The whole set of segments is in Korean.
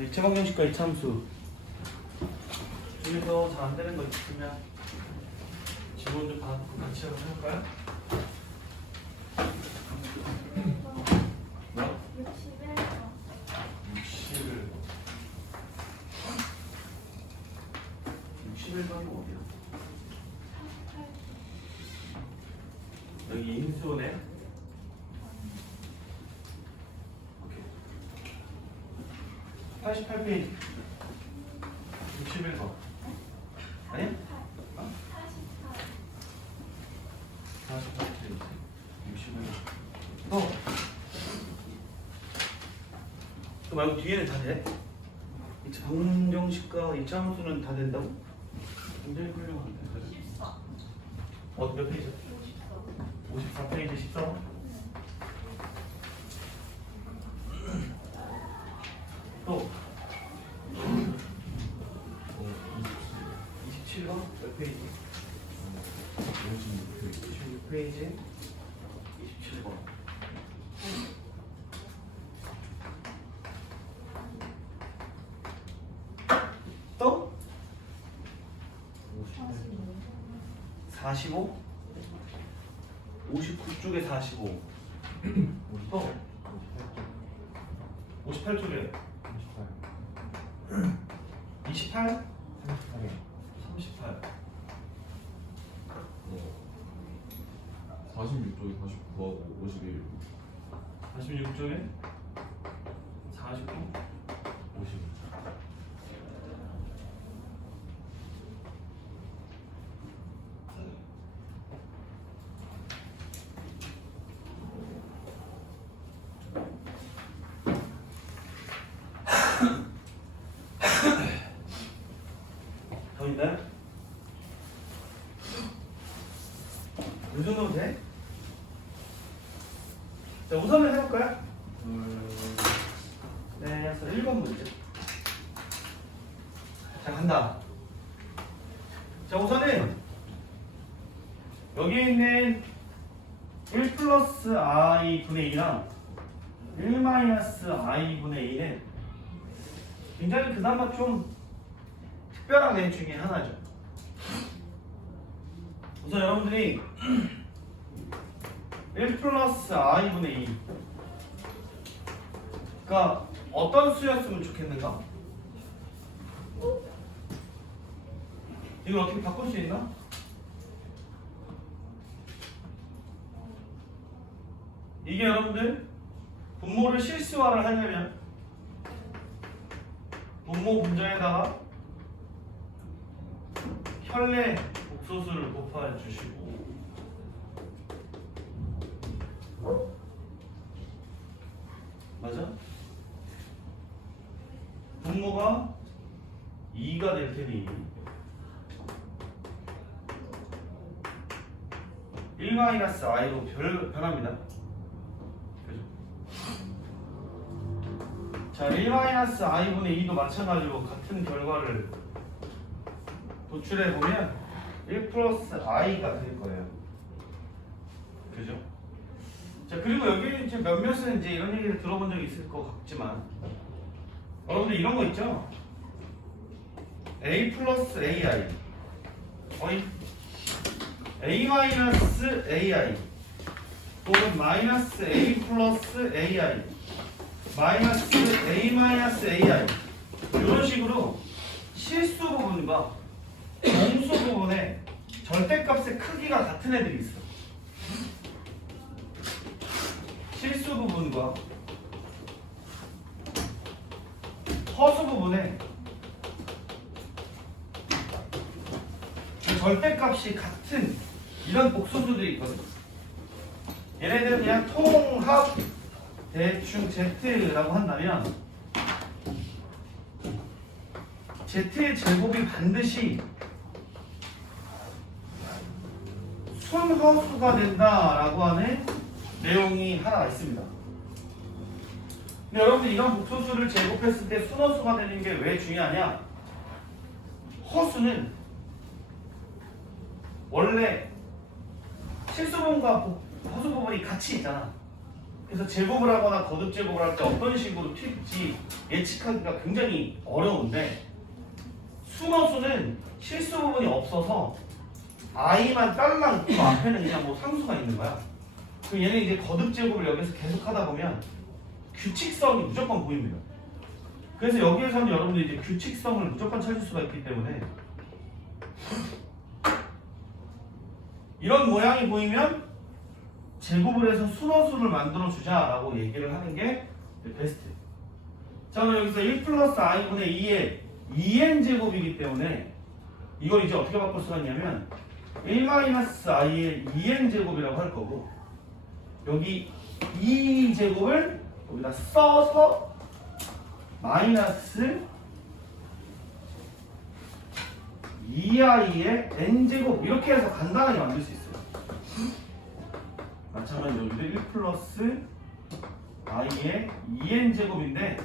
일체방정식과 이차함수 중에서 잘 안 되는 거 있으면 지문 좀 받고 같이 한번 해볼까요? 뭐? 61번이 어디야? 여기 인수네. 오케이. 88페이지 61번 아니야? 48페이지 61번 또 말고 뒤에는 다 돼? 이차 방정식과 이차 함수는 다 된다고? 굉장히 훌륭한데. 14. 몇 페이지? 54페이지 14번? 또 27번? 몇 페이지? 26페이지 27번. 또? 45? 59쪽에 45. 또? 58쪽에 28? 38. 46쪽에 49하고 51 46쪽에 49, 50. 더 있나요? 이 정도면 돼? 자, 우선은 해볼까요? 네, 그래서 1번 문제. 자, 간다. 자, 우선은 여기에 있는 1 플러스 i 분의 2랑 1 마이너스 i 분의 2는 굉장히 그나마 좀 특별한 애 중에 하나죠. 우선 여러분들이 1 플러스 i 분의 2 그러니까 어떤 수였으면 좋겠는가? 이걸 어떻게 바꿀 수 있나? 이게 여러분들 분모를 실수화를 하려면 분모 분자에다가 현례 복소수를 곱해 주시고 맞아? 분모가 2가 될 테니 1-i로 변합니다. 그죠? 자, 1-i분의 2도 마찬가지로 같은 결과를 도출해 보면 1 플러스 i가 될 거예요. 그죠? 자, 그리고 여기 이제 몇몇은 이제 이런 얘기를 들어본 적이 있을 것 같지만 여러분들 이런 거 있죠? a 플러스 ai 어이 a 마이너스 ai 또는 마이너스 a 플러스 ai 마이너스 a 마이너스 ai 이런 식으로 실수 부분과 공수 부분에 절대값의 크기가 같은 애들이 있어. 실수 부분과 허수 부분에 절대값이 같은 이런 복소수들이 있거든. 얘네들은 그냥 통합 대충 Z라고 한다면 Z의 제곱이 반드시 순허수가 된다라고 하는 내용이 하나 있습니다. 근데 여러분들 이런 복소수를 제곱했을 때 순허수가 되는 게 왜 중요하냐? 허수는 원래 실수 부분과 허수 부분이 같이 있잖아. 그래서 제곱을 하거나 거듭 제곱을 할 때 어떤 식으로 튈지 예측하기가 굉장히 어려운데 순어수는 실수 부분이 없어서 i만 딸랑 그 앞에는 그냥 뭐 상수가 있는 거야. 그럼 얘는 이제 거듭 제곱을 여기서 계속 하다 보면 규칙성이 무조건 보입니다. 그래서 여기에서는 여러분들 이제 규칙성을 무조건 찾을 수가 있기 때문에 이런 모양이 보이면 제곱을 해서 순어수를 만들어 주자라고 얘기를 하는 게 베스트. 자, 그럼 여기서 1 플러스 i분의 2의 2n 제곱이기 때문에 이걸 이제 어떻게 바꿀 수가 있냐면 1 마이너스 i의 2n 제곱이라고 할 거고 여기 2 제곱을 여기다 써서 마이너스 2i의 n 제곱 이렇게 해서 간단하게 만들 수 있어요. 마찬가지로 여기도 1 플러스 i의 2n 제곱인데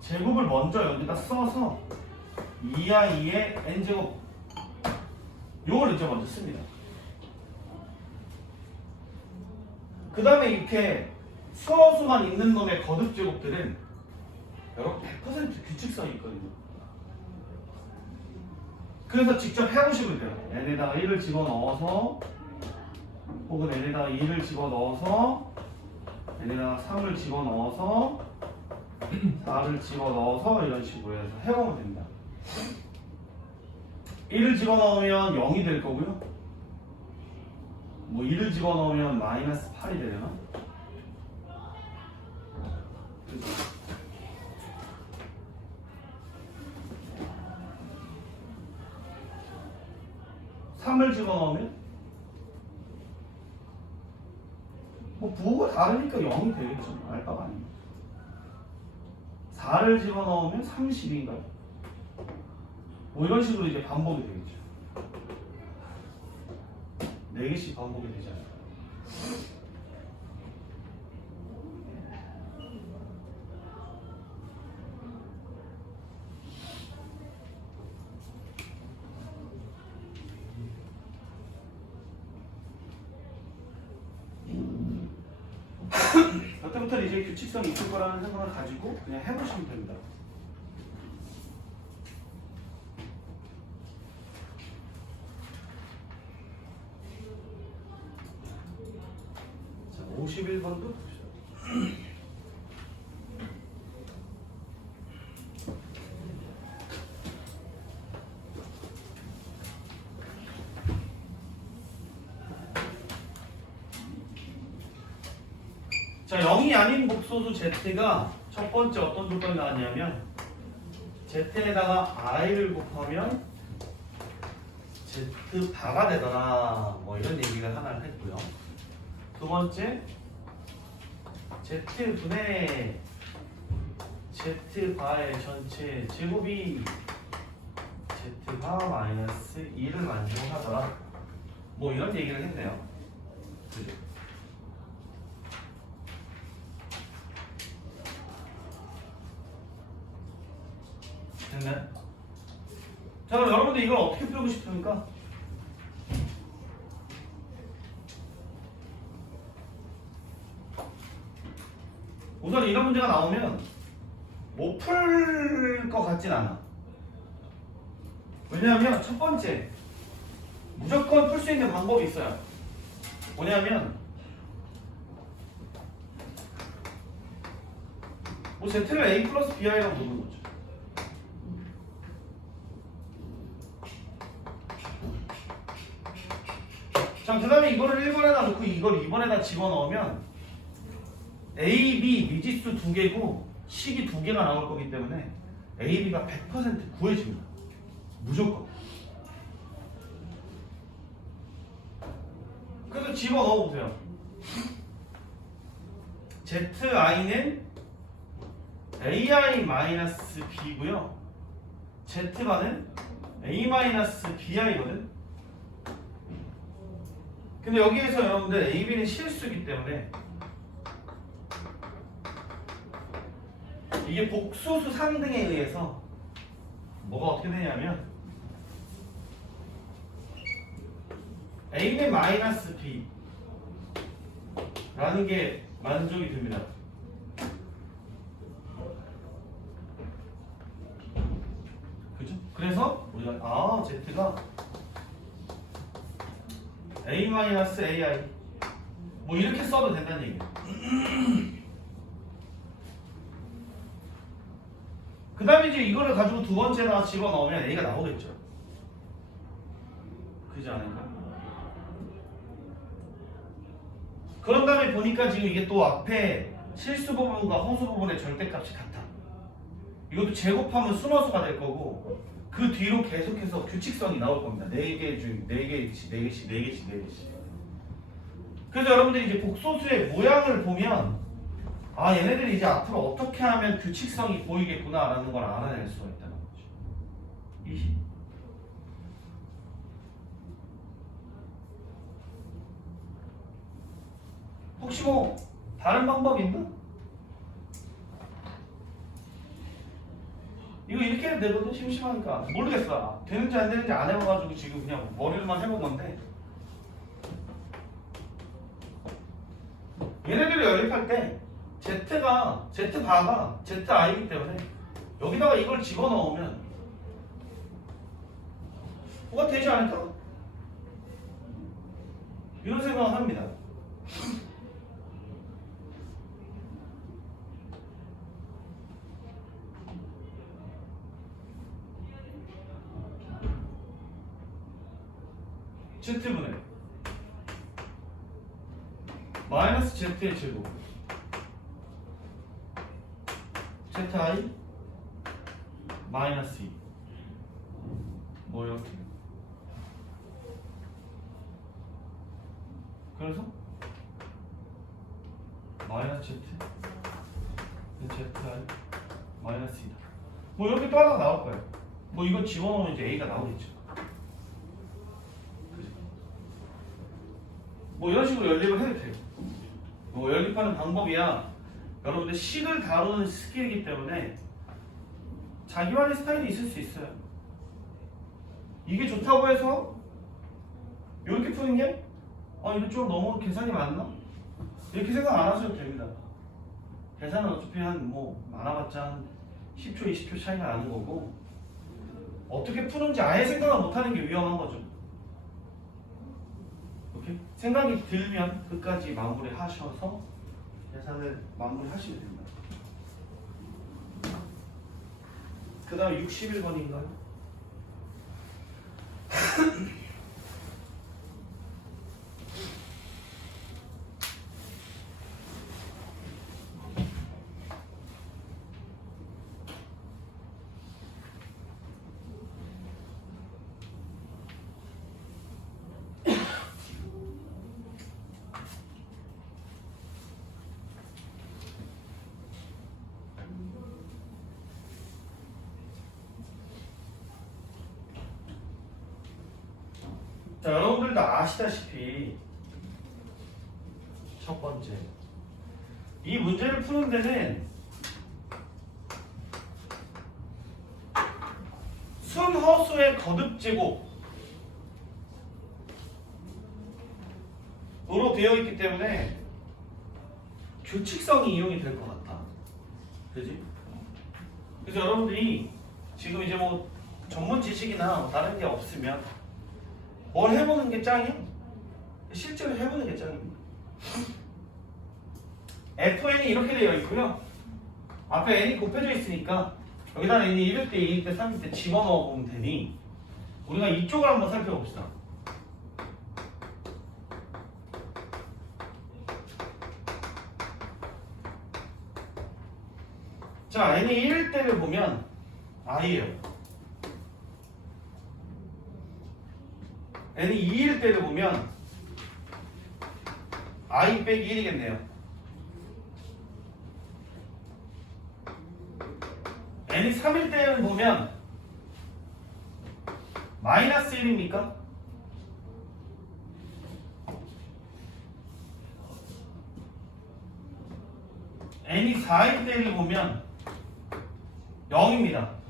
제곱을 먼저 여기다 써서 2i의 n 제곱 요걸 이제 먼저 씁니다. 그 다음에 이렇게 수어수만 있는 놈의 거듭 제곱들은 여러분 100% 규칙성이 있거든요. 그래서 직접 해보시면 돼요. n에다가 1을 집어넣어서 혹은 n에다가 2를 집어넣어서 n에다가 3을 집어넣어서 4를 집어넣어서 이런 식으로 해서 해보면 됩니다. 1을 집어넣으면 0이 될 거고요. 뭐 2를 집어넣으면 마이너스 8이 되려나? 3을 집어넣으면 뭐 부호가 다르니까 0이 되겠죠. 알바가 아니에요. 4를 집어넣으면 30인가요? 뭐 이런 식으로 이제 반복이 되겠죠. 4개씩 반복이 되잖아요. 그때부터 이제 규칙성이 있을 거라는 생각을 가지고 그냥 해보시면 됩니다. 자, 51번도 봅시다. 자, 0이 아닌 복소수 z가 첫 번째 어떤 조건이 나왔냐면 z에다가 i를 곱하면 z바가 되더라 뭐 이런 얘기를 하나 했고요. 두 번째 z분의 z바의 전체 제곱이 z바 마이너스 2를 만족하더라 뭐 이런 얘기를 했네요. 그죠? 됐나요? 자, 그럼 여러분들 이걸 어떻게 풀고 싶습니까? 우선 이런 문제가 나오면 못 풀 것 같진 않아. 왜냐하면 첫 번째 무조건 풀 수 있는 방법이 있어요. 뭐냐면 뭐 z를 a 플러스 bi라고 부르는 거죠. 자, 그 다음에 이거를 1번에다 놓고 이걸 2번에다 집어넣으면 A, B 미지수 2개고 식이 2개가 나올 거기 때문에 A, B가 100% 구해집니다. 무조건. 그래서 집어넣어 보세요. ZI는 AI-B고요. Z바는 A-BI거든. 근데 여기에서 여러분들 A, B는 실수이기 때문에 이게 복소수 상등에 의해서 뭐가 어떻게 되냐면 A는 마이너스 B 라는 게 만족이 됩니다. 그죠? 그래서 우리가 Z가 A-AI 뭐 이렇게 써도 된다는 얘기예요. 그 다음에 이제 이거를 가지고 두 번째나 집어넣으면 A가 나오겠죠. 그지 않을까? 그런 다음에 보니까 지금 이게 또 앞에 실수 부분과 허수 부분의 절대값이 같아. 이것도 제곱하면 순허수가 될 거고 그 뒤로 계속해서 규칙성이 나올 겁니다. 4개 중 4개씩 4개씩 4개씩 4개씩. 그래서 여러분들이 이제 복소수의 모양을 보면 아 얘네들이 이제 앞으로 어떻게 하면 규칙성이 보이겠구나 라는 걸 알아낼 수가 있다는 거죠. 20. 혹시 뭐 다른 방법이 있나? 이거 이렇게 해도 되거든. 심심하니까 모르겠어. 되는지 안 되는지 안 해봐가지고 지금 그냥 머리로만 해본 건데 얘네들을 연립할 때 Z바가 Zi이기 때문에 여기다가 이걸 집어넣으면 뭐가 되지 않을까? 이런 생각을 합니다. Z분의 마이너스 Z의 제곱 ZI 마이너스 2 뭐 이렇게 그래서 마이너스 Z ZI 마이너스 2다 뭐 이렇게 또 하나 나올 거예요. 뭐 이거 집어넣으면 이제 A가 나오겠죠. 뭐 이런 식으로 연립을 해도 돼요. 뭐 연립하는 방법이야. 여러분들 식을 다루는 스킬이기 때문에 자기만의 스타일이 있을 수 있어요. 이게 좋다고 해서 이렇게 푸는 게 이거 좀 너무 계산이 많나? 이렇게 생각 안 하셔도 됩니다. 계산은 어차피 뭐 많아봤자 한 10초, 20초 차이가 나는 거고 어떻게 푸는지 아예 생각을 못하는 게 위험한 거죠. 오케이? 생각이 들면 끝까지 마무리 하셔서 계산을 마무리 하시면 됩니다. 그 다음에 61번인가요? 자, 여러분들도 아시다시피 첫 번째 이 문제를 푸는 데는 순허수의 거듭제곱으로 되어 있기 때문에 규칙성이 이용이 될 것 같다. 그지? 그래서 여러분들이 지금 이제 뭐 전문 지식이나 뭐 다른 게 없으면 뭘 해보는 게 짱이야? 실제로 해보는 게 짱입니다. FN이 이렇게 되어 있고요. 앞에 N이 곱해져 있으니까 여기다 N이 1일 때, 2일 때, 3일 때 집어넣어 보면 되니 우리가 이쪽을 한번 살펴봅시다. 자, N이 1일 때를 보면 I예요. N이 2일 때를 보면 I 빼기 1이겠네요. N이 3일 때를 보면 마이너스 1입니까? N이 4일 때를 보면 0입니다.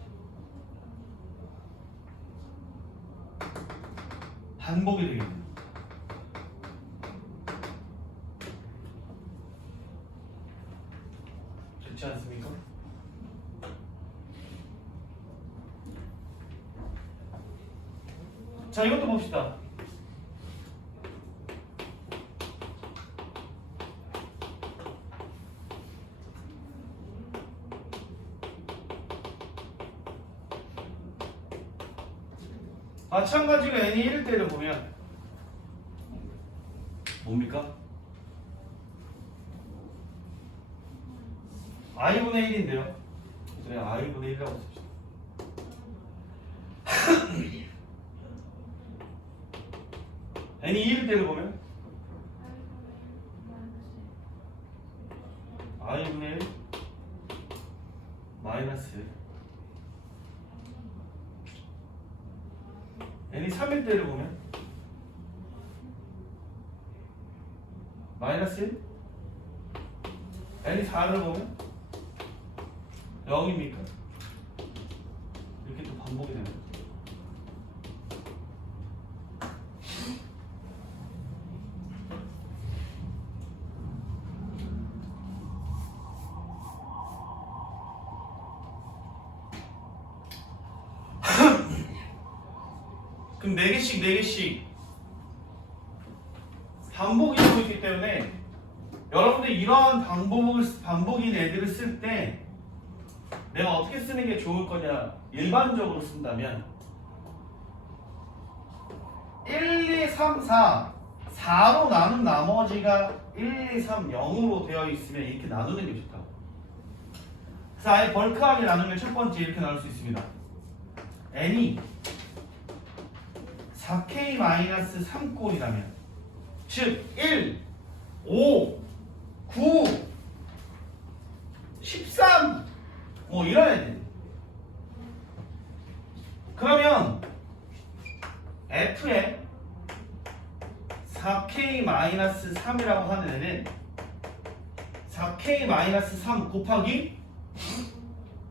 반복이 되겠네요. 그렇지 않습니까? 자, 이것도 봅시다. 마찬가지로 n이 1일 때를 보면 뭡니까? i분의 1인데요. 그래, i분의 1이라고 씁시다. n이 1일 때를 보면 i분의 1 마이너스 n이 3일 때를 보면 마이너스 1 n이 4를 보면 0입니까? 이렇게 또 반복이 되는 거죠. 그럼 4개씩 반복이 되고 있기 때문에 여러분들 이러한 반복인 애들을 쓸 때 내가 어떻게 쓰는 게 좋을 거냐 일반적으로 쓴다면 1, 2, 3, 4 4로 나눈 나머지가 1, 2, 3, 0으로 되어 있으면 이렇게 나누는 게 좋다. 그래서 아예 벌크하게 나누면 첫 번째 이렇게 나눌 수 있습니다. n이 4k-3꼴이라면 즉 1, 5, 9, 13 뭐 이런 애들. 그러면 F에 4k-3이라고 하는 애는 4k-3 곱하기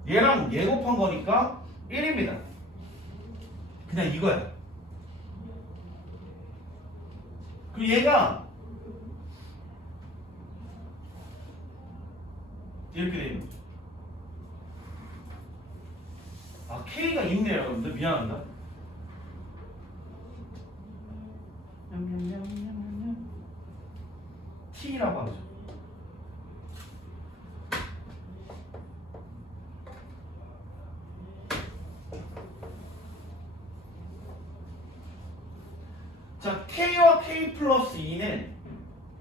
얘랑 얘 곱한 거니까 1입니다. 그냥 이거야. 그리고 얘가 이렇게 되는 거죠. 아, K가 있네요, 여러분들. 미안합니다. T라고 하죠. 자, K와 K 플러스 2는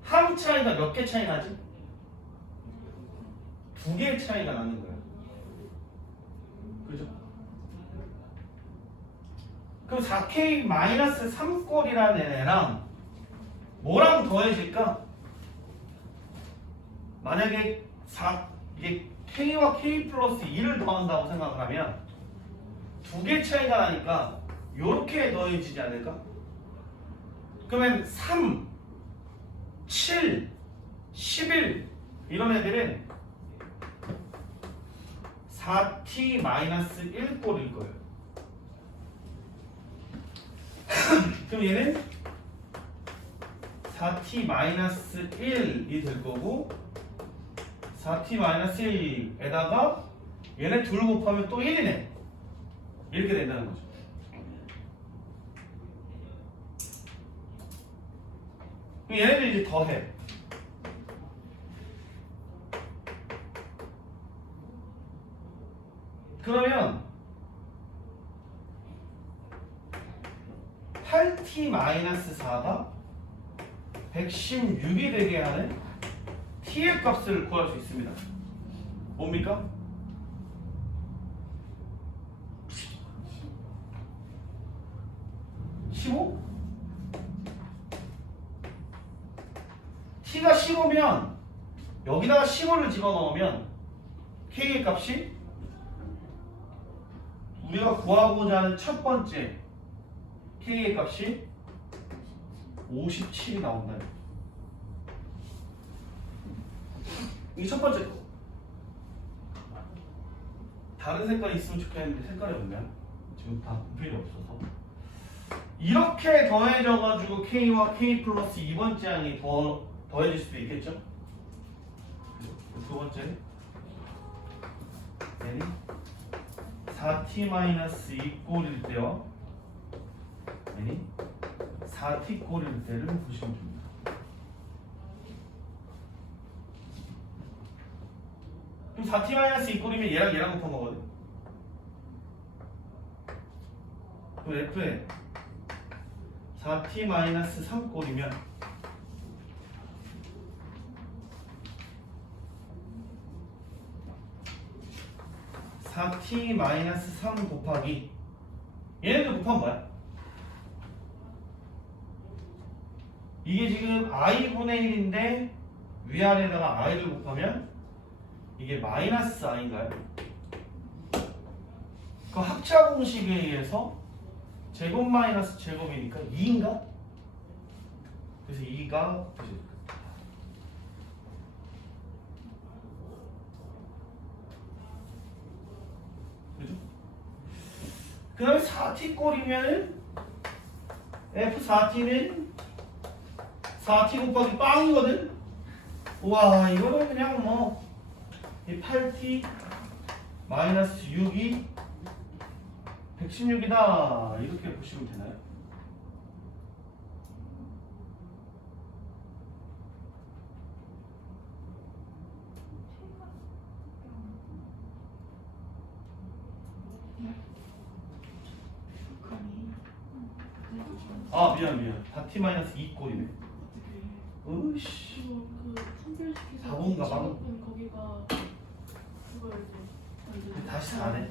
한 차이가 몇 개 차이 나지? 2개의 차이가 나는 거예요. 그죠? 그럼 4k-3꼴이라는 애랑 뭐랑 더해질까? 만약에 이게 K와 K 플러스 2를 더한다고 생각을 하면 2개 차이가 나니까 이렇게 더해지지 않을까? 그러면 3, 7, 11 이런 애들은 4t-1꼴일 거예요. 그럼 얘는 4t-1이 될 거고 4t-1에다가 얘네 둘 곱하면 또 1이네. 이렇게 된다는 거죠. 그럼 얘네들 이제 더해. 그러면 8t-4가 116이 되게 하는 t의 값을 구할 수 있습니다. 뭡니까? 15? t가 15면 여기다가 15를 집어넣으면 k의 값이 우리가 구하고자 하는 첫 번째 k의 값이 57이 나온다. 이게 첫 번째 거. 다른 색깔이 있으면 좋겠는데 색깔이 없네요. 지금 다 필요 없어서. 이렇게 더해져가지고 k와 k 플러스 2번째 항이 더해질 수도 있겠죠? 두 번째 n이 4t-2 꼴일 때요. n이 4t 꼴일 때를 보시면 됩니다. 그럼 4t-2 꼴이면 얘랑 곱한 거거든. 그럼 f에 4t-3 꼴이면 4t-3 곱하기 얘네들 곱하면 뭐야? 이게 지금 i분의 1인데 위아래에다가 i를 곱하면 이게 마이너스 i인가요? 그 합차 공식에 의해서 제곱 마이너스 제곱이니까 2인가? 그래서 2가 그죠? 그 다음에 4t 꼴이면 f4t는 4t 곱하기 빵이거든? 우와 이거는 그냥 뭐 8t 마이너스 6이 116이다 이렇게 보시면 되나요? 아 미안 4t-2 꼴이네. 으이씨 바본가 봐. 거기가 그걸 이제 다시 4네.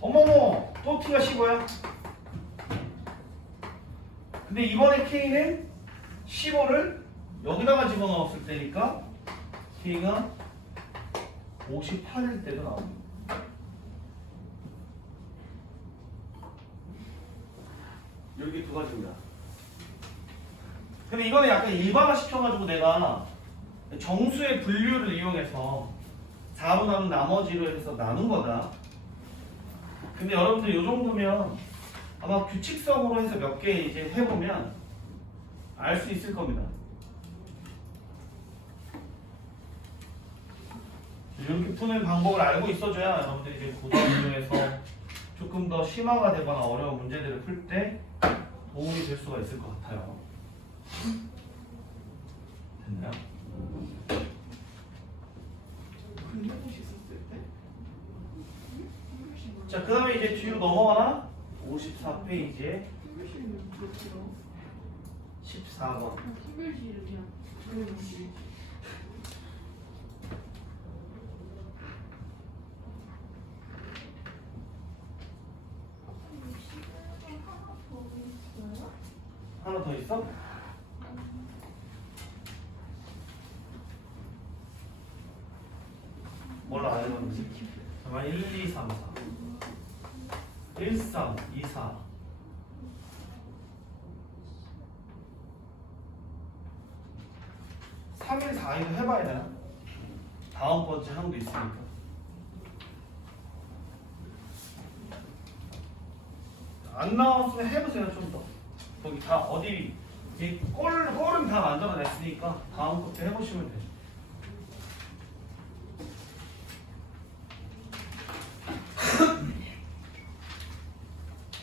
어머머 또 t가 15야. 근데 이번에 k는 15를 여기다가 집어넣었을 때니까 k가 58일 때도 나옵니다. 여기 두 가지입니다. 근데 이거는 약간 일반화 시켜가지고 내가 정수의 분류를 이용해서 4로 나눈 나머지로 해서 나눈 거다. 근데 여러분들 이 정도면 아마 규칙성으로 해서 몇 개 이제 해보면 알 수 있을 겁니다. 이렇게 푸는 방법을 알고 있어줘야 여러분들이 이제 고등학교에서 조금 더 심화가 되거나 어려운 문제들을 풀 때 도움이 될 수가 있을 것 같아요. 됐나요? 근육이 있었을 때? 자, 그 다음에 이제 뒤로 넘어가나? 54페이지에 సిం글씨는 몇 킬로? 14번. 싱글씨를 그냥 돌려놓기. 하나 더 있어? 몰라 안 해봤는데. 잠깐만 1, 2, 3, 4 1, 3, 2, 4 3일 4일도 해봐야 되나? 다음 번째 항도 있으니까. 안 나왔으면 해보세요. 좀 더 거기 다 어디 이 꼴은 다 만들어냈으니까 다음 것도 해보시면 되죠.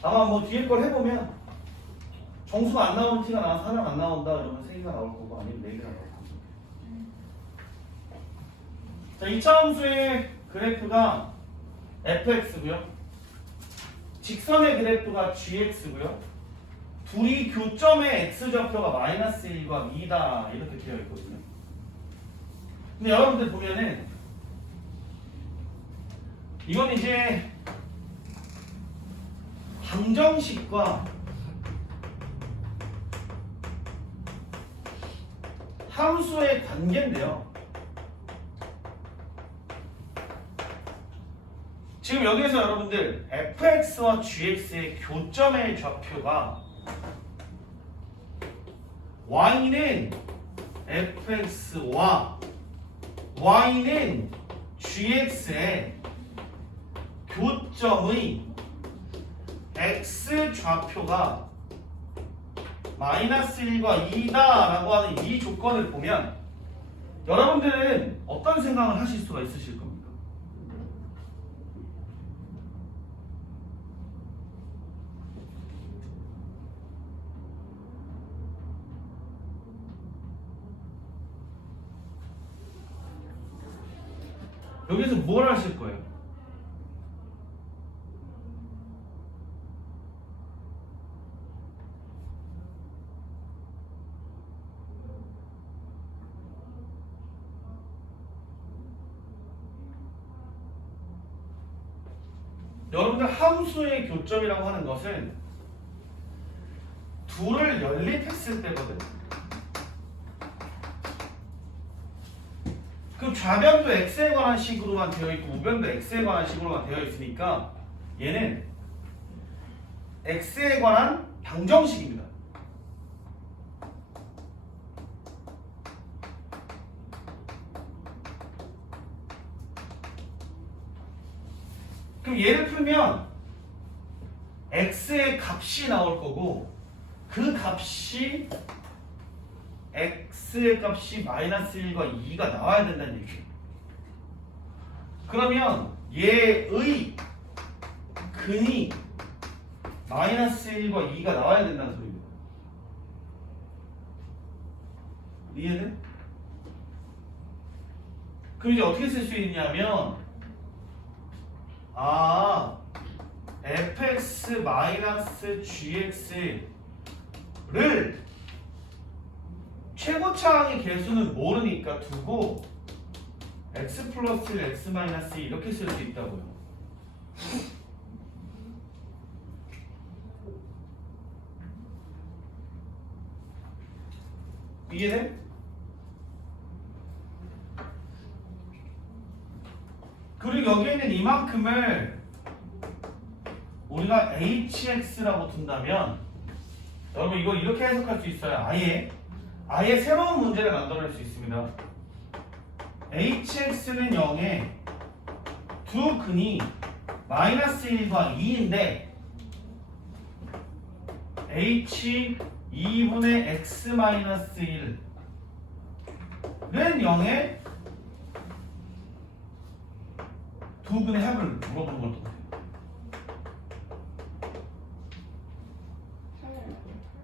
아마 뭐 뒤에 걸 해보면 정수가 안 나오는 티가 나와서 하나가 안 나온다 그러면 3개가 나올 거고 아니면 4개가 나올 거고. 자, 이차함수의 그래프가 fx고요. 직선의 그래프가 gx고요. 둘이 교점의 x좌표가 마이너스 1과 2다 이렇게 되어 있거든요. 근데 여러분들 보면은 이건 이제 방정식과 함수의 관계인데요. 지금 여기에서 여러분들 fx와 gx의 교점의 좌표가 y는 fx와 y는 gx의 교점의 x 좌표가 마이너스 1과 2다 라고 하는 이 조건을 보면 여러분들은 어떤 생각을 하실 수가 있으실 겁니까? 여기서 뭘 하실 거예요? 여러분들 함수의 교점이라고 하는 것은 둘을 연립했을 때거든요. 그럼 좌변도 x에 관한 식으로만 되어 있고 우변도 x에 관한 식으로만 되어 있으니까 얘는 x에 관한 방정식입니다. 그럼 얘를 풀면 x의 값이 나올 거고 그 값이 x의 값이 마이너스 1과 2가 나와야 된다는 얘기예요. 그러면 얘의 근이 마이너스 1과 2가 나와야 된다는 소리입니다. 이해는? 그럼 이제 어떻게 쓸 수 있냐면 fx 마이너스 gx를 최고차항의 개수는 모르니까 두고 x 플러스 1, x 마이너스 2 이렇게 쓸 수 있다고요. 이해돼? 그리고 여기에 있는 이만큼을 우리가 hx라고 둔다면 여러분 이걸 이렇게 해석할 수 있어요. 아예 새로운 문제를 만들어낼 수 있습니다. hx는 0에 두 근이 마이너스 1과 2인데 h 2분의 x 마이너스 1은 0에 두 근의 합을 물어보는 걸 똑같아요.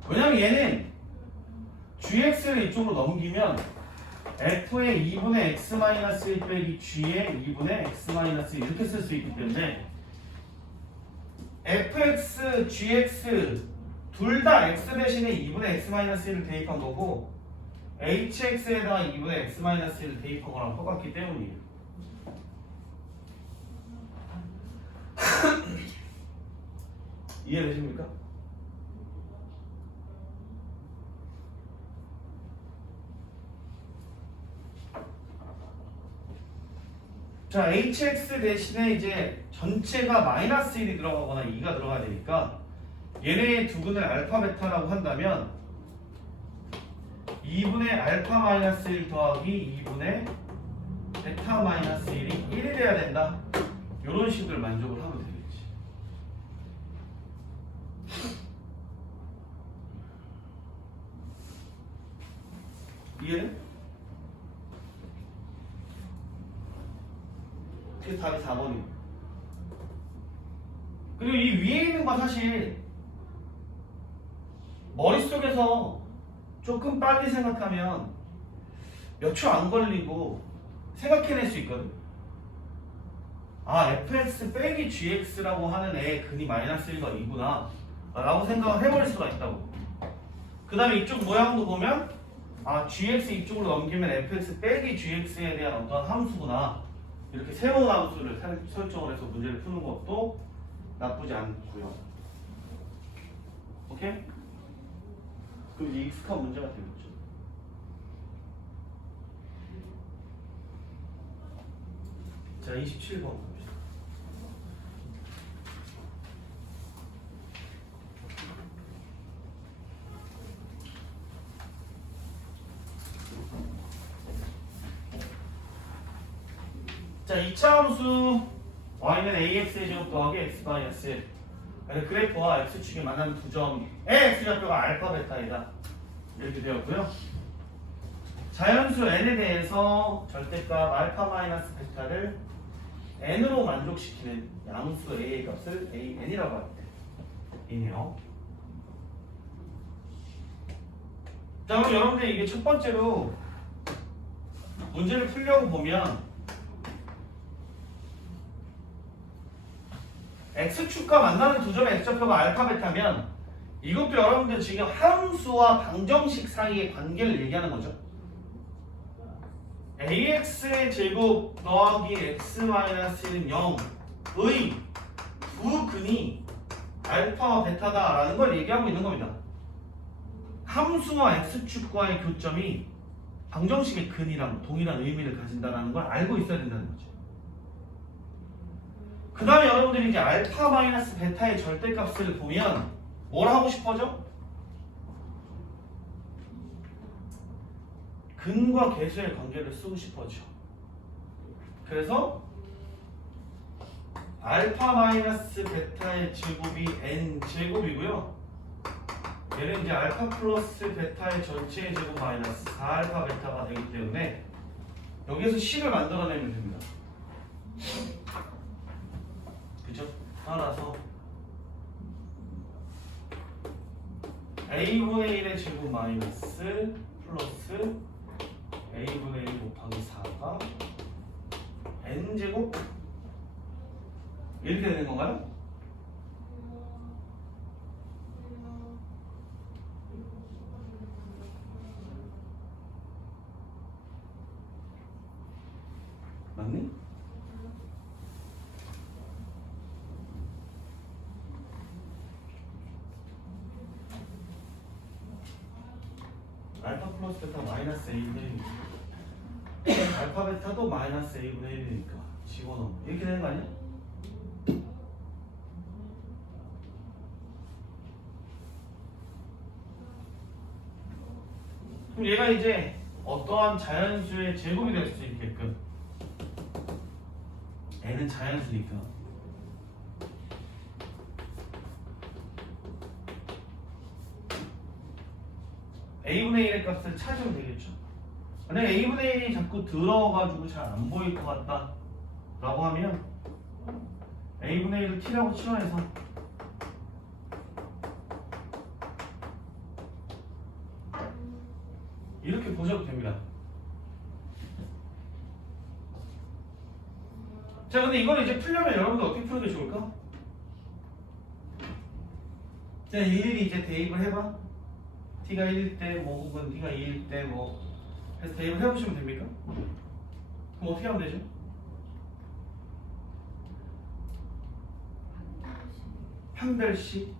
왜냐면 얘는 gx를 이쪽으로 넘기면 f의 2분의 x 마이너스 1 빼기 g의 2분의 x 마이너스 1 이렇게 쓸 수 있기 때문에 fx, gx 둘 다 x 대신에 2분의 x 마이너스 1을 대입한 거고 hx에다가 2분의 x 마이너스 1을 대입한 거랑 똑같기 때문이에요. 이해되십니까? 자, hx 대신에 이제 전체가 마이너스 1이 들어가거나 2가 들어가야 되니까 얘네의 두 근을 알파 베타라고 한다면 2분의 알파 마이너스 1 더하기 2분의 베타 마이너스 1이 1이 돼야 된다. 이런 식으로 만족을 하면 되겠지. 이해해? 그게 답이 4번이에요. 그리고 이 위에 있는 거 사실 머릿속에서 조금 빨리 생각하면 몇 초 안 걸리고 생각해낼 수 있거든. fx 빼기 gx라고 하는 애의 근이 마이너스 1과 2구나 라고 생각을 해버릴 수가 있다고. 그 다음에 이쪽 모양도 보면 gx 이쪽으로 넘기면 fx 빼기 gx에 대한 어떤 함수구나 이렇게 새로운 함수를 설정을 해서 문제를 푸는 것도 나쁘지 않고요. 오케이? 그럼 이제 익숙한 문제가 되겠죠. 자, 27번 봅시다. 자, 2차 함수 y는 ax의 제곱 더하기 x 마이너스 1. 그래프와 x축이 만나는 두 점의 x좌표가 알파 베타이다. 이렇게 되었고요. 자연수 n에 대해서 절대값 알파 마이너스 베타를 n으로 만족시키는 양수 a의 값을 an이라고 합니다. 이네요. 자, 그럼 여러분들 이게 첫 번째로 문제를 풀려고 보면 x축과 만나는 두 점의 x좌표가 알파 베타면 이것도 여러분들 지금 함수와 방정식 사이의 관계를 얘기하는 거죠. ax의 제곱 더하기 x-1은 0의 두 근이 알파와 베타다라는 걸 얘기하고 있는 겁니다. 함수와 x축과의 교점이 방정식의 근이랑 동일한 의미를 가진다는 걸 알고 있어야 된다는 거죠. 그 다음에 여러분들이 이제 알파 마이너스 베타의 절대값을 보면 뭘 하고 싶어져? 근과 계수의 관계를 쓰고 싶어져. 그래서 알파 마이너스 베타의 제곱이 n 제곱이고요. 얘는 이제 알파 플러스 베타의 전체의 제곱 마이너스 4알파 베타가 되기 때문에 여기에서 식을 만들어내면 됩니다. 그죠? 따라서 a분의 1의 제곱 마이너스 플러스 a분의 1 곱하기 4가 n제곱 이렇게 되는 건가요? 맞니? 알파 플러스 베타 마이너스 a분의 1 알파 베타도 마이너스 a분의 1이니까 집어넣으면 이렇게 되는 거 아니야? 그럼 얘가 이제 어떠한 자연수의 제곱이 될 수 있게끔 n은 자연수니까 a분의 1의 값을 찾으면 되겠죠. 만약에 a분의 1이 자꾸 들어가지고 잘 안 보일 것 같다 라고 하면 a분의 1을 t라고 치환해서 이렇게 보셔도 됩니다. 자, 근데 이걸 이제 풀려면 여러분들 어떻게 푸는 게 좋을까? 자, 일일이 이제 대입을 해봐. t가 1일 때, 뭐 혹은 t가 2일 때, 뭐 해서 대입을 해보시면 됩니까? 그럼 어떻게 하면 되죠? 판별식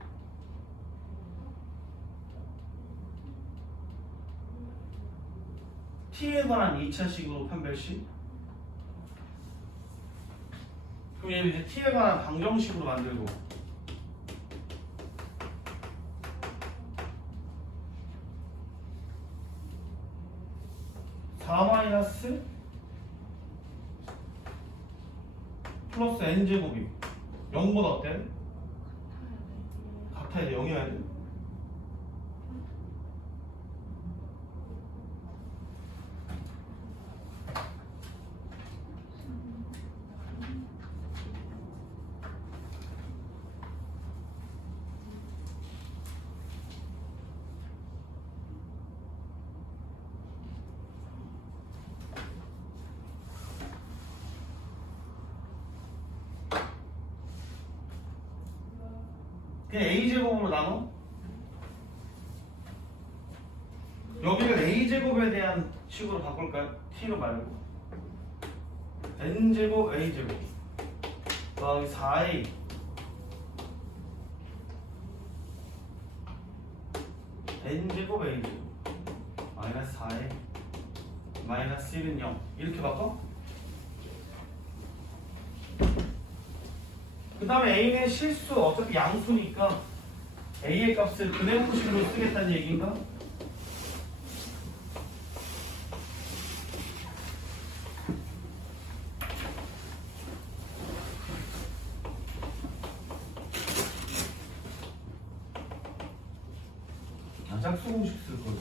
t에 관한 2차식으로 판별식. 그럼 얘를 이제 t에 관한 방정식으로 만들고 마이너스 플러스 n제곱이 0보다 어때? 같아야 돼. 0이어야 돼. 그냥 a제곱으로 나눠? 여기를 a제곱에 대한 식으로 바꿀까요? t로 말고 n제곱 a제곱 더하기 4a n제곱 a제곱 마이너스 4a 마이너스 1은 0 이렇게 바꿔? 그 다음에 a는 실수 어차피 양수니까 a의 값을 그래프식으로 쓰겠다는 얘기인가? 짝수공식 쓸 거지.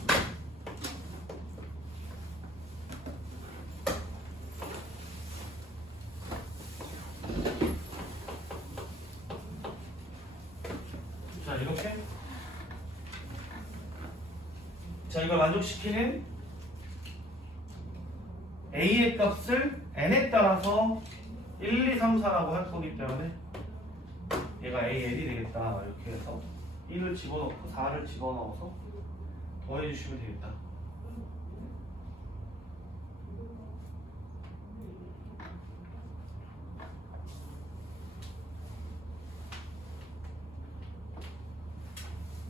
자, 이렇게. 자, 이걸 만족시키는 a의 값을 n에 따라서 1, 2, 3, 4라고 할 거기 때문에 얘가 AL이 되겠다. 이렇게 해서 1을 집어넣고 4를 집어넣어서 더해주시면 되겠다.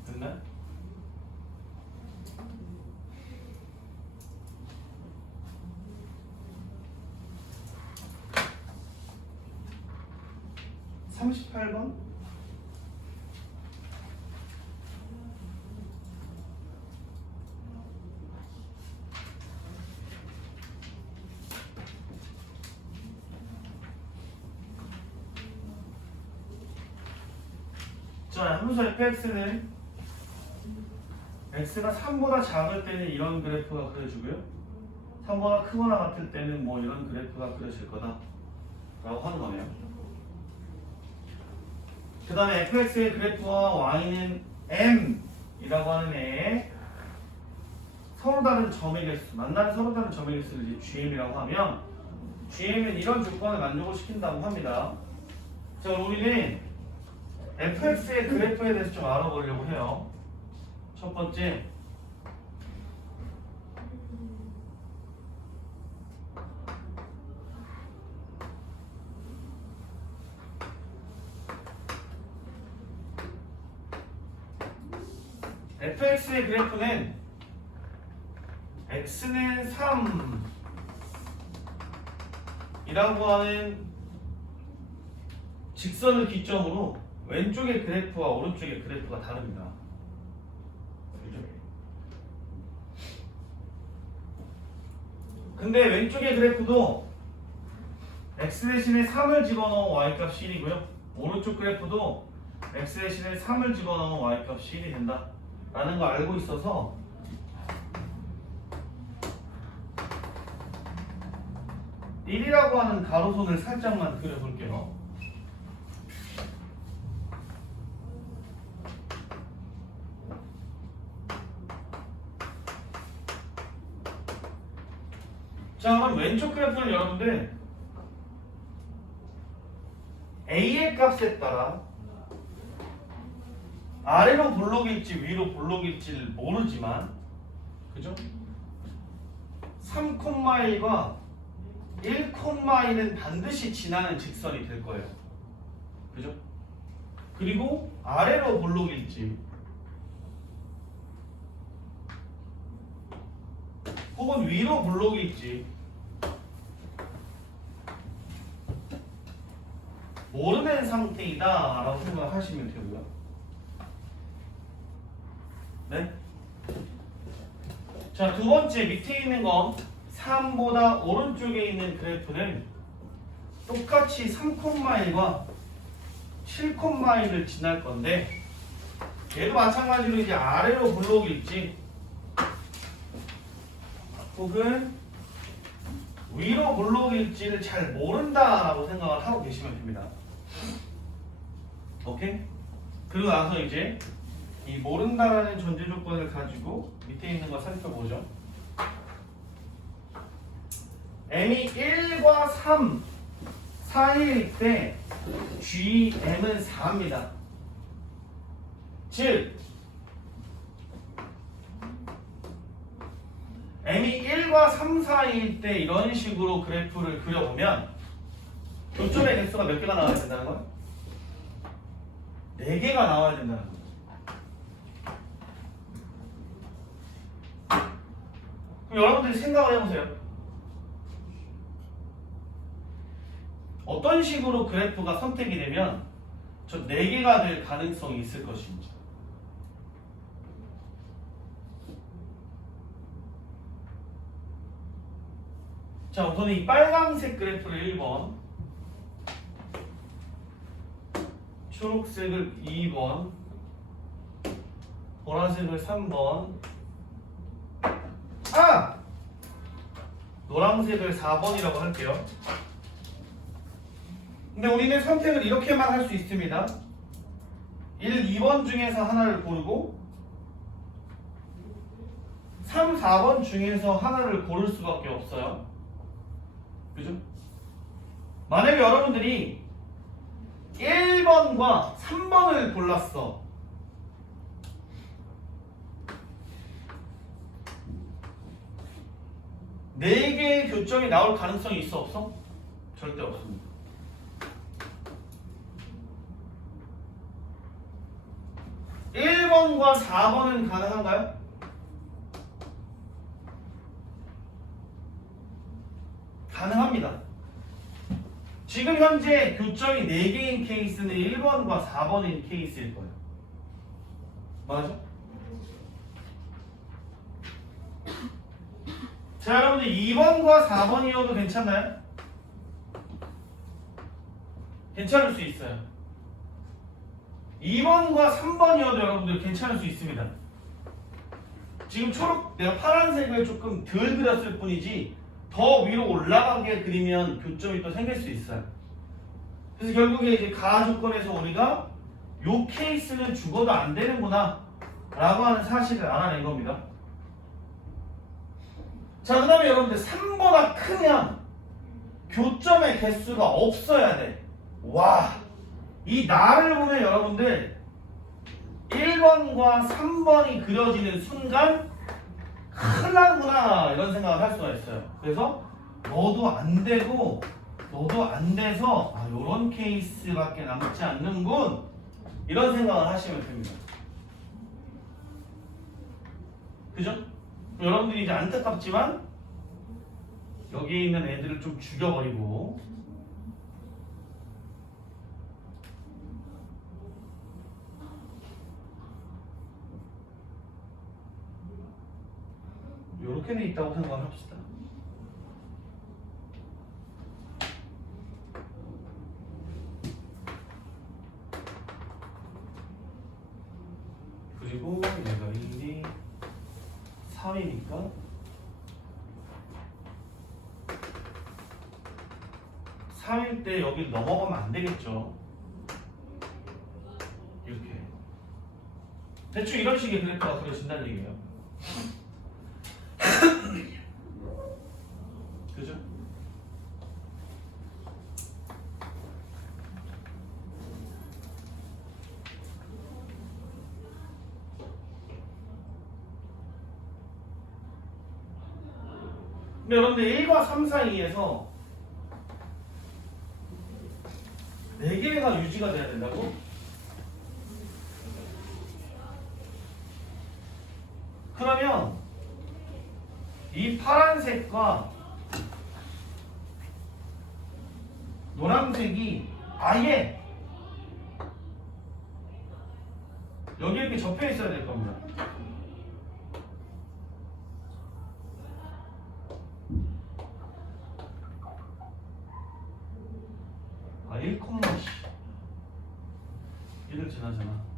됐나요? (38번) 자, 함수 fx는 x가 3보다 작을 때는 이런 그래프가 그려지고요. 3보다 크거나 같을 때는 뭐 이런 그래프가 그려질 거다 라고 하는 거네요. 그 다음에 fx의 그래프와 y는 m이라고 하는 애에 서로 다른 점의 개수, 만나는 서로 다른 점의 개수를 이제 gm이라고 하면 gm은 이런 조건을 만족을 시킨다고 합니다. 자, 우리는 fx의 그래프에 대해서 좀 알아보려고 해요. 첫 번째, fx의 그래프는 x는 3 이라고 하는 직선을 기점으로 왼쪽의 그래프와 오른쪽의 그래프가 다릅니다. 그죠? 근데 왼쪽의 그래프도 x 대신에 3을 집어넣은 y값이 1이고요. 오른쪽 그래프도 x 대신에 3을 집어넣은 y값이 1이 된다 라는 거 알고 있어서 (1이라고) 하는 가로선을 살짝만 그려볼게요. 자, 그럼 왼쪽 그래프는 여러분들 a의 값에 따라 아래로 볼록일지 위로 볼록일지를 모르지만, 그죠? 3,1과 1,2는 반드시 지나는 직선이 될 거예요. 그죠? 그리고 아래로 볼록일지 혹은 위로 볼록일지 모르는 상태이다 라고 생각하시면 되고요. 네? 자, 두 번째 밑에 있는 건 3보다 오른쪽에 있는 그래프는 똑같이 3,1과 7,1을 지날 건데 얘도 마찬가지로 이제 아래로 볼록일지 혹은 위로 볼록일지를 잘 모른다라고 생각을 하고 계시면 됩니다. 오케이? 그리고 나서 이제 이 모른다라는 전제 조건을 가지고 밑에 있는 거 살펴보죠. m이 1과 3 사이일 때 gm은 4입니다. 즉 m이 1과 3 사이일 때 이런 식으로 그래프를 그려보면 요점의 개수가 몇 개가 나와야 된다는 거예요? 4개가 나와야 된다는 거예요. 그럼 여러분들이 생각을 해보세요. 어떤 식으로 그래프가 선택이 되면 저 4개가 될 가능성이 있을 것인지. 자, 우선 이 빨강색 그래프를 1번, 초록색을 2번, 보라색을 3번, 노란색을 4번이라고 할게요. 근데 우리는 선택을 이렇게만 할 수 있습니다. 1, 2번 중에서 하나를 고르고 3, 4번 중에서 하나를 고를 수밖에 없어요. 그죠? 만약에 여러분들이 1번과 3번을 골랐어. 네 개의 교점이 나올 가능성이 있어 없어? 절대 없습니다. (1번과) (4번은) 가능한가요? 가능합니다. 지금 현재 교점이 4개인 케이스는 1번과 4번인 케이스일 거예요. 맞아? 자, 여러분들 2번과 4번이어도 괜찮나요? 괜찮을 수 있어요. 2번과 3번이어도 여러분들 괜찮을 수 있습니다. 지금 내가 파란색을 조금 덜 그렸을 뿐이지 더 위로 올라가게 그리면 교점이 또 생길 수 있어요. 그래서 결국에 이제 가하 조건에서 우리가 요 케이스는 죽어도 안 되는구나 라고 하는 사실을 알아낸 겁니다. 자, 그 다음에 여러분들 3보다 크면 교점의 개수가 없어야 돼. 와, 이 나를 보면 여러분들 1번과 3번이 그려지는 순간 큰일 나구나 이런 생각을 할 수가 있어요. 그래서 너도 안 되고 너도 안 돼서 요런 케이스밖에 남지 않는군 이런 생각을 하시면 됩니다. 그죠? 여러분들이 이제 안타깝지만 여기 있는 애들을 좀 죽여버리고 요렇게 돼 있다고 생각을 합시다. 그리고 얘가 1이 3이니까 3일 때 여기 넘어가면 안 되겠죠. 이렇게 대충 이런 식의 그래프가 그려진다는 얘기예요. 그죠? 근데 여러분들 1과 3 사이에서 4개가 유지가 돼야 된다고? 그러면 이 파란색과 노란색이 아예 여기 이렇게 접혀 있어야 될 겁니다. 아, 1, 1을 지나잖아.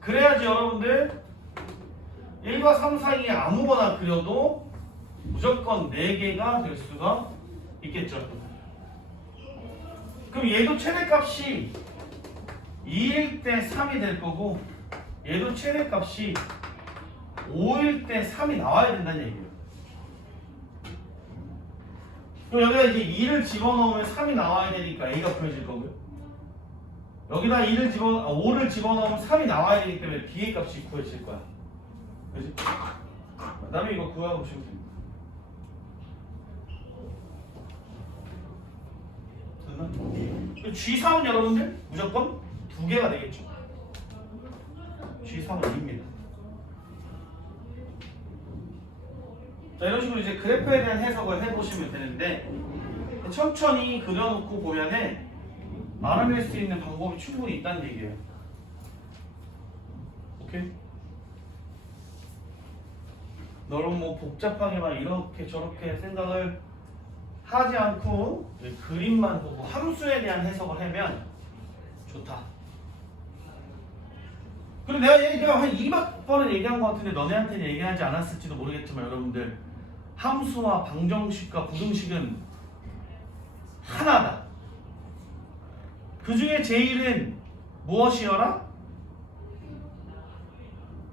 그래야지 여러분들 1과 3 사이에 아무거나 그려도 무조건 4개가 될 수가 있겠죠. 그럼 얘도 최대값이 2일 때 3이 될 거고 얘도 최대값이 5일 때 3이 나와야 된다는 얘기예요. 그럼 여기다 이제 2를 집어넣으면 3이 나와야 되니까 A가 구해질 거고요. 여기다 5를 집어넣으면 3이 나와야 되기 때문에 B의 값이 구해질 거야. 그지? 그 다음에 이거 구해보시면 됩니다. 됐나? G3은 여러분들 무조건 2개가 되겠죠. G3은 2입니다. 자, 이런 식으로 이제 그래프에 대한 해석을 해보시면 되는데 천천히 그려놓고 보면은 알아낼 수 있는 방법이 충분히 있다는 얘기예요. 오케이? 너는 뭐 복잡하게 막 이렇게 저렇게 생각을 하지 않고 그림만 보고 함수에 대한 해석을 하면 좋다. 그리고 내가 한 200번을 얘기한 것 같은데 너네한테는 얘기하지 않았을지도 모르겠지만 여러분들 함수와 방정식과 부등식은 하나다. 그 중에 제일은 무엇이어라?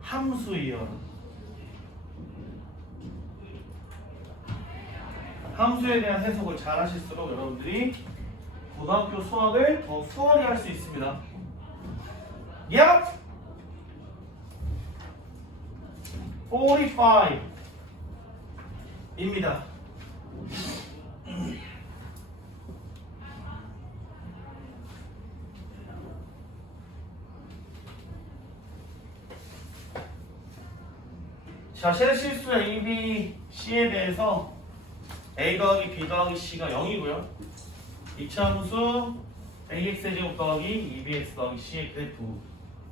함수이어라. 함수에 대한 해석을 잘 하실수록 여러분들이 고등학교 수학을 더 수월히 할 수 있습니다. Yep. 45입니다. 자, 실수 A, B, C에 대해서 A 더하기 B 더하기 C가 0이고요. 이차함수 AX제곱 더하기 2BX 더하기 C의 그래프.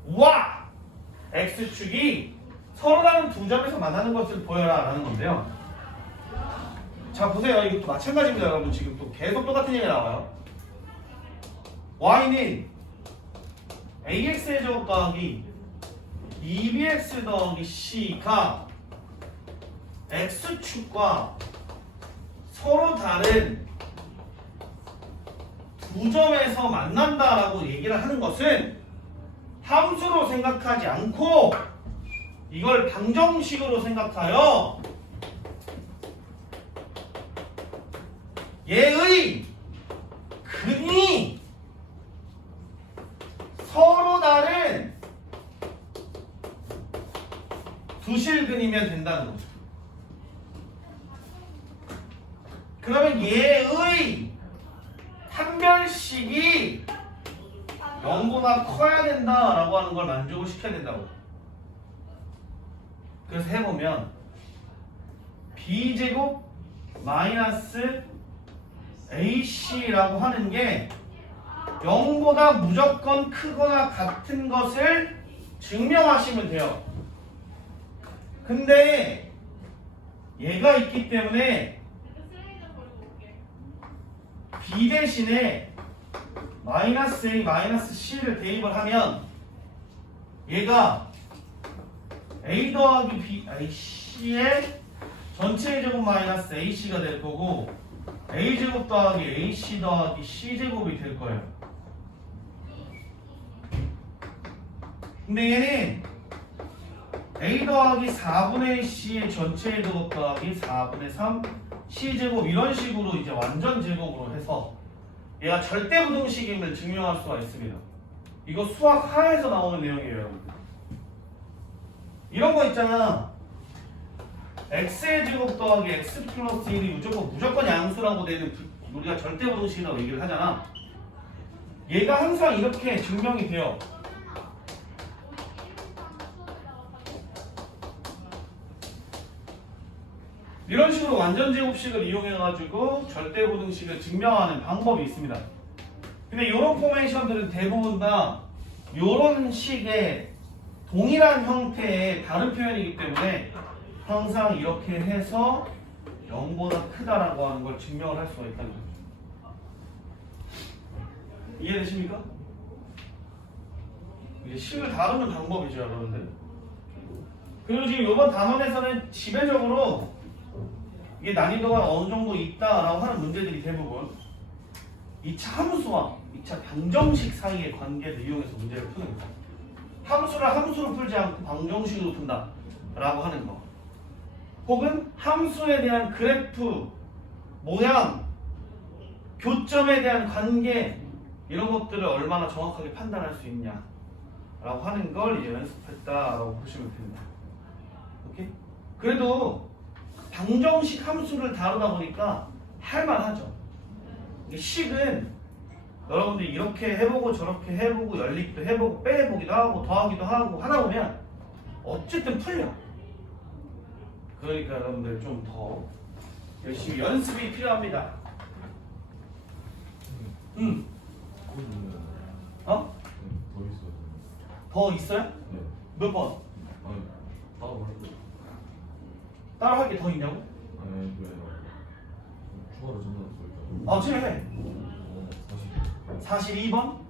와! X축이 서로 다른 두 점에서 만나는 것을 보여라 라는 건데요. 자, 보세요. 이것도 마찬가지입니다, 여러분. 지금 또 계속 똑같은 얘기가 나와요. Y는 AX제곱 더하기 2BX 더하기 C가 X축과 서로 다른 두 점에서 만난다라고 얘기를 하는 것은 함수로 생각하지 않고 이걸 방정식으로 생각하여 얘의 근이 서로 다른 두실근이면 된다는 거죠. 그러면 얘의 판별식이 0보다 커야 된다라고 하는 걸 만족을 시켜야 된다고. 그래서 해보면 b제곱 마이너스 ac라고 하는 게 0보다 무조건 크거나 같은 것을 증명하시면 돼요. 근데 얘가 있기 때문에 b 대신에 마이너스 a 마이너스 c를 대입을 하면 얘가 a 더하기 b c의 전체 제곱 마이너스 ac가 될 거고 a 제곱 더하기 ac 더하기 c 제곱이 될 거예요. 근데 얘는 a 더하기 4분의 c의 전체 제곱 더하기 4분의 3 c 제곱 이런 식으로 이제 완전 제곱으로 해서 얘가 절대부등식임을 증명할 수가 있습니다. 이거 수학 하에서 나오는 내용이에요, 여러분. 이런 거 있잖아. x의 제곱 더하기 x 플러스 1이 무조건 양수라고 되는 우리가 절대부등식이라고 얘기를 하잖아. 얘가 항상 이렇게 증명이 돼요. 이런 식으로 완전 제곱식을 이용해가지고 절대부등식을 증명하는 방법이 있습니다. 근데 이런 포메이션들은 대부분 다 이런 식의 동일한 형태의 다른 표현이기 때문에 항상 이렇게 해서 0보다 크다라고 하는 걸 증명을 할 수가 있다는 거죠. 이해되십니까? 이게 식을 다루는 방법이죠, 여러분들. 그리고 지금 이번 단원에서는 지배적으로 이게 난이도가 어느 정도 있다라고 하는 문제들이 대부분 2차 함수와 2차 방정식 사이의 관계를 이용해서 문제를 푸는 거예요. 함수를 함수로 풀지 않고 방정식으로 푼다 라고 하는 거, 혹은 함수에 대한 그래프, 모양, 교점에 대한 관계, 이런 것들을 얼마나 정확하게 판단할 수 있냐 라고 하는 걸 이제 연습했다라고 보시면 됩니다. 오케이? 그래도 방정식 함수를 다루다 보니까 할만하죠. 식은 여러분들이 이렇게 해보고 저렇게 해보고 연립도 해보고 빼보기도 하고 더하기도 하고 하다 보면 어쨌든 풀려. 그러니까 여러분들 좀 더 열심히 연습이 필요합니다. 어? 더 있어요. 더 있어요? 네. 몇 번? 아니, 따로 할 거. 따로 할 게 더 있냐고? 아니, 그 추가로 전화 더 있다. 아, 지금 해. 다시. 42번? 네.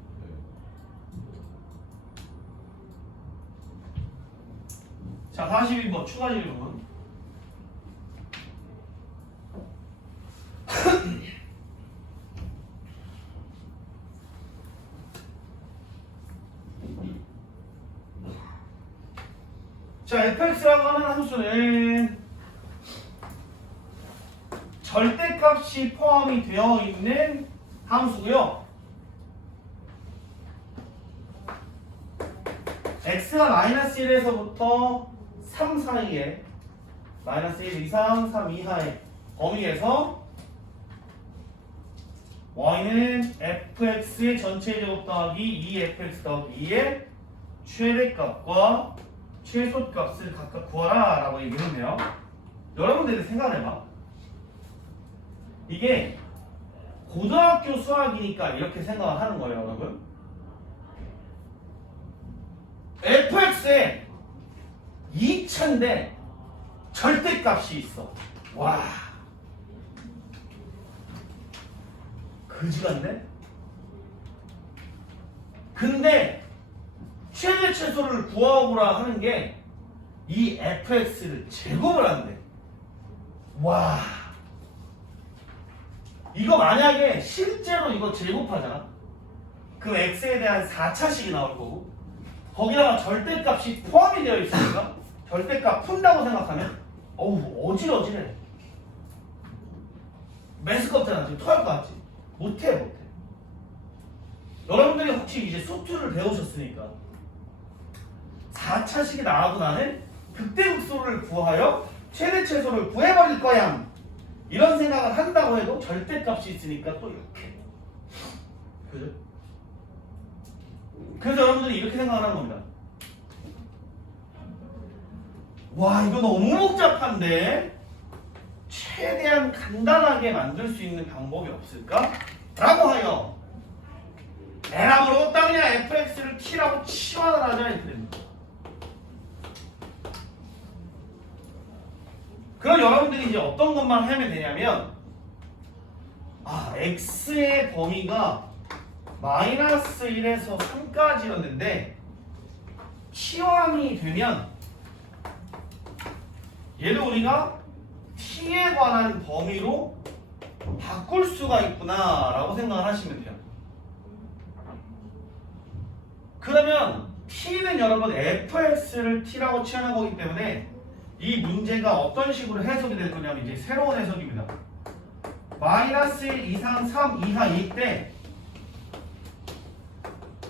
자, 42번 추가 질문. 자, fx라고 하는 함수는 절대값이 포함이 되어 있는 함수고요. x가 마이너스 1에서부터 3 사이에 마이너스 1 이상 3 이하의 범위에서 y는 fx의 전체 제곱 더하기 2fx 더하기 2의 최대값과 최소값을 각각 구하라 라고 얘기했네요. 여러분들이 생각해봐. 이게 고등학교 수학이니까 이렇게 생각을 하는 거예요, 여러분. fx에 2000대 절대값이 있어. 와, 그지 같네? 근데 최대 최소를 구하고라 하는 게 이 fx를 제곱을 한대. 와, 이거 만약에 실제로 이거 제곱하잖아. 그럼 x에 대한 4차식이 나올 거고 거기다가 절대값이 포함이 되어 있으니까 절대값 푼다고 생각하면 어우 어질어질해. 메스껍잖아. 지금 토할 것 같지? 못해. 여러분들이 혹시 이제 수투를 배우셨으니까 4차식이 나오고 나는 극대극소를 구하여 최대 최소를 구해버릴 거야. 이런 생각을 한다고 해도 절대값이 있으니까 또 이렇게. 그죠? 그래서 여러분들이 이렇게 생각하는 겁니다. 와, 이거 너무 복잡한데 최대한 간단하게 만들 수 있는 방법이 없을까? 라고 하여 에라므로 딱 그냥 fx를 t라고 치환을 하자 이렇게 됩니다. 그럼 여러분들이 이제 어떤 것만 하면 되냐면 x의 범위가 마이너스 1에서 3까지였는데 치환이 되면 얘를 우리가 t에 관한 범위로 바꿀 수가 있구나 라고 생각을 하시면 돼요. 그러면 t는 여러분 fx를 t라고 치환한 거기 때문에 이 문제가 어떤 식으로 해석이 될 거냐면 이제 새로운 해석입니다. 마이너스 1 이상 3 이하 2 때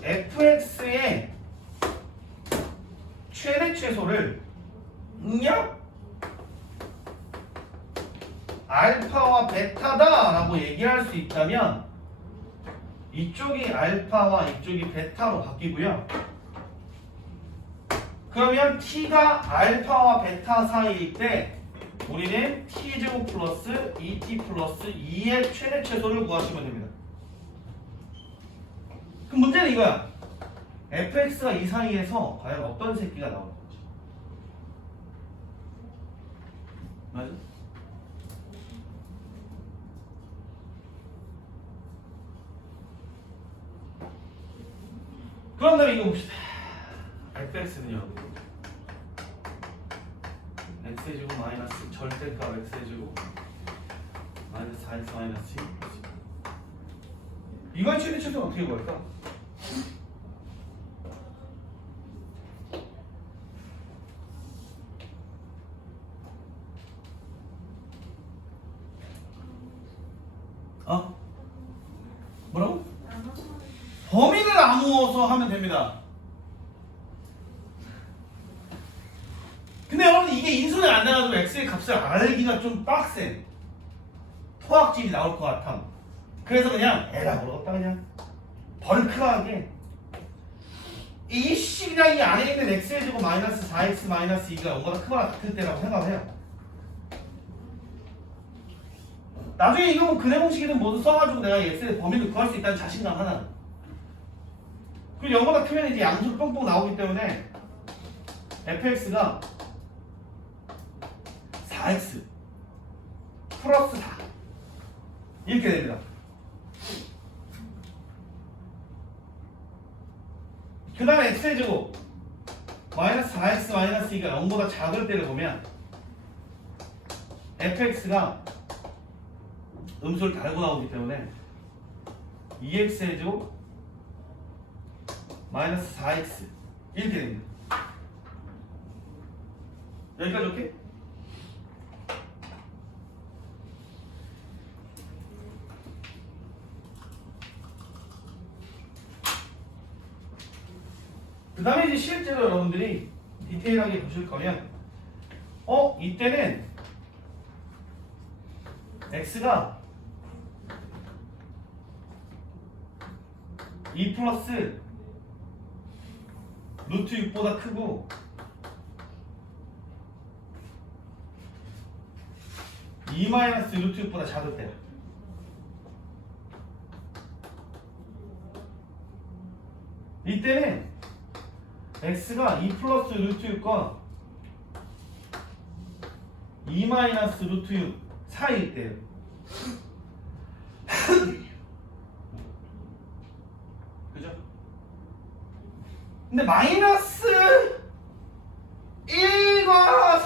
fx의 최대 최소를 그냥 알파와 베타다 라고 얘기할 수 있다면 이쪽이 알파와 이쪽이 베타로 바뀌고요. 그러면 t가 알파와 베타 사이일 때 우리는 t제곱 플러스 2t 플러스 2의 최대 최소를 구하시면 됩니다. 그럼 문제는 이거야. fx가 이 사이에서 과연 어떤 새끼가 나오는 거지? 맞아? 그럼 다음에 이거 봅시다. fx는요 x제곱 마이너스 절대값 x제곱 마이너스 4x 마이너스 2 이건 최대 최소는 어떻게 구할까? 뭐라고? 범위를 나누어서 하면 됩니다. 근데 여러분 이게 인수는 안 돼가지고 x의 값을 알기가 좀 빡센 토학질이 나올 것 같아. 그래서 그냥 에라 모르겠다 그냥 벌크하게 이씨 그냥 이 안에 있는 x의 제곱 마이너스 4x 마이너스 2가 0보다 크거나 같을 때라고 생각을 해요. 나중에 이거 근해 공식이든 뭐든 써가지고 내가 x의 범위를 구할 수 있다는 자신감 하나. 그리고 0보다 크면 이제 양수로 뻥뻥 나오기 때문에 fx가 4x 플러스 4 이렇게 됩니다. 그 다음에 x의 제곱 마이너스 4x 마이너스 2가 0보다 작을 때를 보면 fx가 음수를 달고 나오기 때문에 2x의 제곱 마이너스 4x 이렇게 됩니다. 여기까지 오케이? 그 다음에 이제 실제로 여러분들이 디테일하게 보실 거면 이때는 x가 2 플러스 루트 6보다 크고 2 마이너스 루트 6보다 작을 때야. 이때는 x가 2 플러스 루트 6과 2 마이너스 루트 6 사이일 때예요. 그죠? 근데 마이너스 1과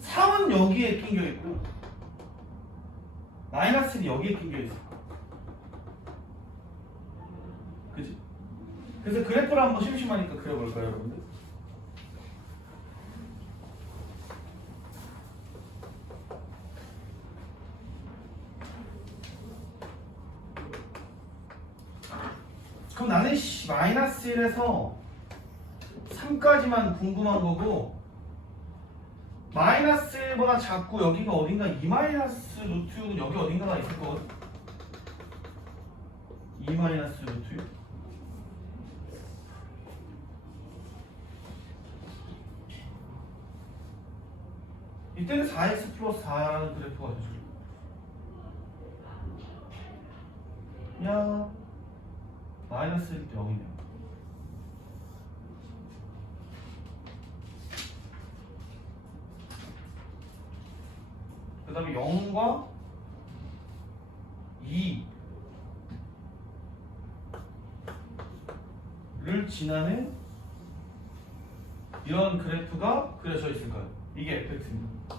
3은 여기에 낑겨 있고 마이너스는 여기에 낑겨 있어. 그지? 그래서 그래프를 한번 심심하니까 그려볼까요, 여러분들? 그럼 나는 마이너스 1에서 3까지만 궁금한 거고 마이너스 1보다 작고 여기가 어딘가 2 마이너스 루트 6은 여기 어딘가가 있을 거거든. 2 마이너스 루트 6. 이때는 4x 플러스 4라는 그래프가 되죠. 야 마이너스 1도 0이네요. 그 다음에 0과 2를 지나는 이런 그래프가 그려져 있을 거예요. 이게 fx입니다.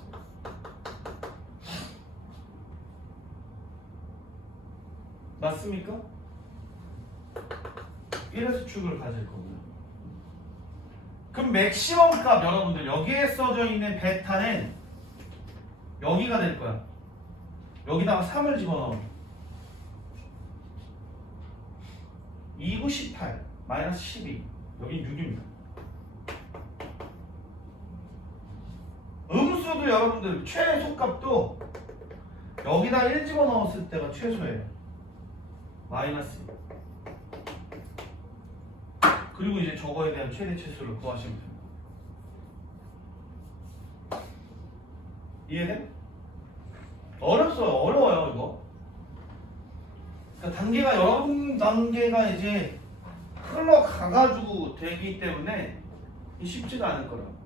맞습니까? 1에서 축을 가질 거고요. 그럼 맥시멈 값 여러분들 여기에 써져 있는 베타는 여기가 될 거야. 여기다가 3을 집어넣어. 2, 9, 18 마이너스 12 여기 6입니다. 음수도 여러분들 최소값도 여기다 1 집어넣었을 때가 최소예요. 마이너스. 그리고 이제 저거에 대한 최대치수를 구하시면 됩니다. 이해돼? 어려워요 이거. 그러니까 단계가 여러 단계가 이제 흘러가가지고 되기 때문에 쉽지가 않을 거라고.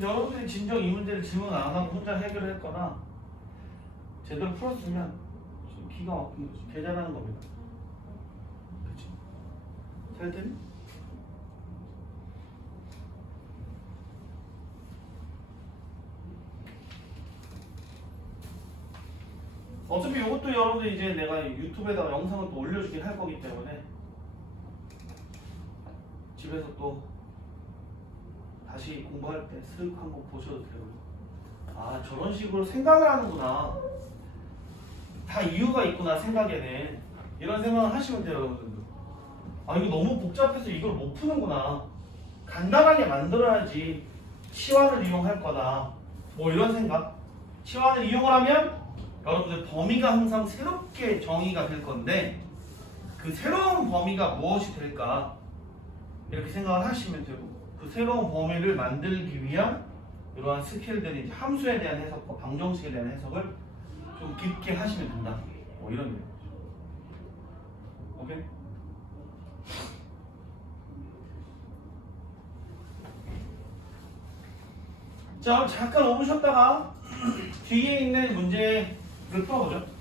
여러분들이 진정 이 문제를 질문 안 하고 혼자 해결을 했거나 제대로 풀었으면 좀 기가 막힌 거죠. 계산하는 겁니다. 그치? 잘 되니? 어차피 이것도 여러분들 이제 내가 유튜브에다가 영상을 또 올려주긴 할 거기 때문에 집에서 또 다시 공부할 때 쓱 한번 보셔도 되고, 아 저런 식으로 생각을 하는구나, 다 이유가 있구나 생각에는, 이런 생각을 하시면 돼요 여러분들도. 아 이거 너무 복잡해서 이걸 못 푸는구나, 간단하게 만들어야지 치환을 이용할 거다, 뭐 이런 생각. 치환을 이용을 하면 여러분들 범위가 항상 새롭게 정의가 될 건데 그 새로운 범위가 무엇이 될까 이렇게 생각을 하시면 되고, 그 새로운 범위를 만들기 위한 이러한 스킬들이 함수에 대한 해석과 방정식에 대한 해석을 좀 깊게 하시면 된다, 뭐 이런 내용이죠. 오케이? 자 잠깐 오셨다가 뒤에 있는 문제를 풀어보죠.